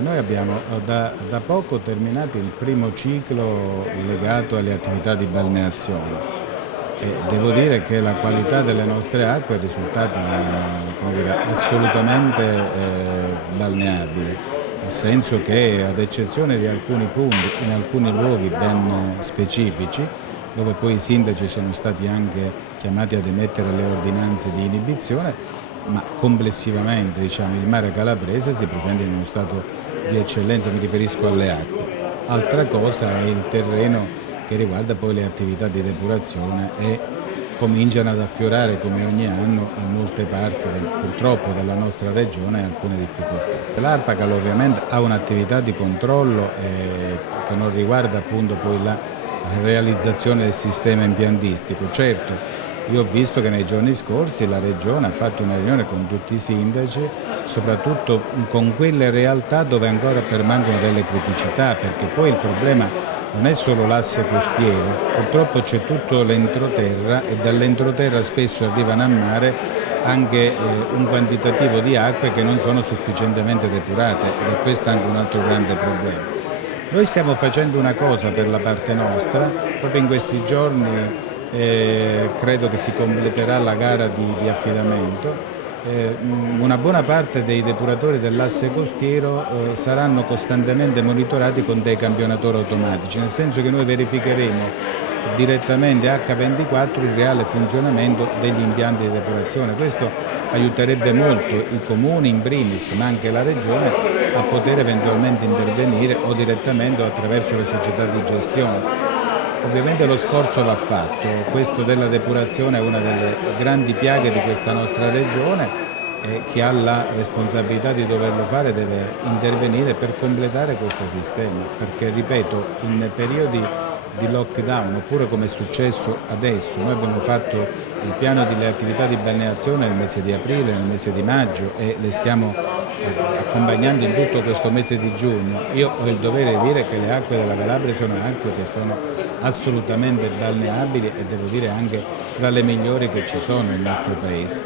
Guardi, noi abbiamo da poco terminato il primo ciclo legato alle attività di balneazione e devo dire che la qualità delle nostre acque è risultata, come dire, assolutamente balneabile, nel senso che ad eccezione di alcuni punti, in alcuni luoghi ben specifici, dove poi i sindaci sono stati anche chiamati ad emettere le ordinanze di inibizione, ma complessivamente diciamo, il mare calabrese si presenta in uno stato di eccellenza, mi riferisco alle acque. Altra cosa è il terreno che riguarda poi le attività di depurazione e cominciano ad affiorare come ogni anno in molte parti purtroppo della nostra regione alcune difficoltà. L'ARPACAL ovviamente ha un'attività di controllo che non riguarda appunto poi la realizzazione del sistema impiantistico. Certo, io ho visto che nei giorni scorsi la Regione ha fatto una riunione con tutti i sindaci, soprattutto con quelle realtà dove ancora permangono delle criticità, perché poi il problema non è solo l'asse costiero, purtroppo c'è tutto l'entroterra e dall'entroterra spesso arrivano a mare anche un quantitativo di acque che non sono sufficientemente depurate ed è questo anche un altro grande problema. Noi stiamo facendo una cosa per la parte nostra, proprio in questi giorni credo che si completerà la gara di affidamento. Una buona parte dei depuratori dell'asse costiero saranno costantemente monitorati con dei campionatori automatici, nel senso che noi verificheremo direttamente H24 il reale funzionamento degli impianti di depurazione. Questo aiuterebbe molto i comuni in primis, ma anche la Regione a poter eventualmente intervenire o direttamente o attraverso le società di gestione. Ovviamente lo sforzo va fatto, questo della depurazione è una delle grandi piaghe di questa nostra regione e chi ha la responsabilità di doverlo fare deve intervenire per completare questo sistema, perché ripeto, in periodi di lockdown oppure come è successo adesso, noi abbiamo fatto il piano delle attività di balneazione nel mese di aprile, nel mese di maggio e le stiamo accompagnando in tutto questo mese di giugno. Io ho il dovere di dire che le acque della Calabria sono acque che sono assolutamente balneabili e devo dire anche tra le migliori che ci sono nel nostro paese.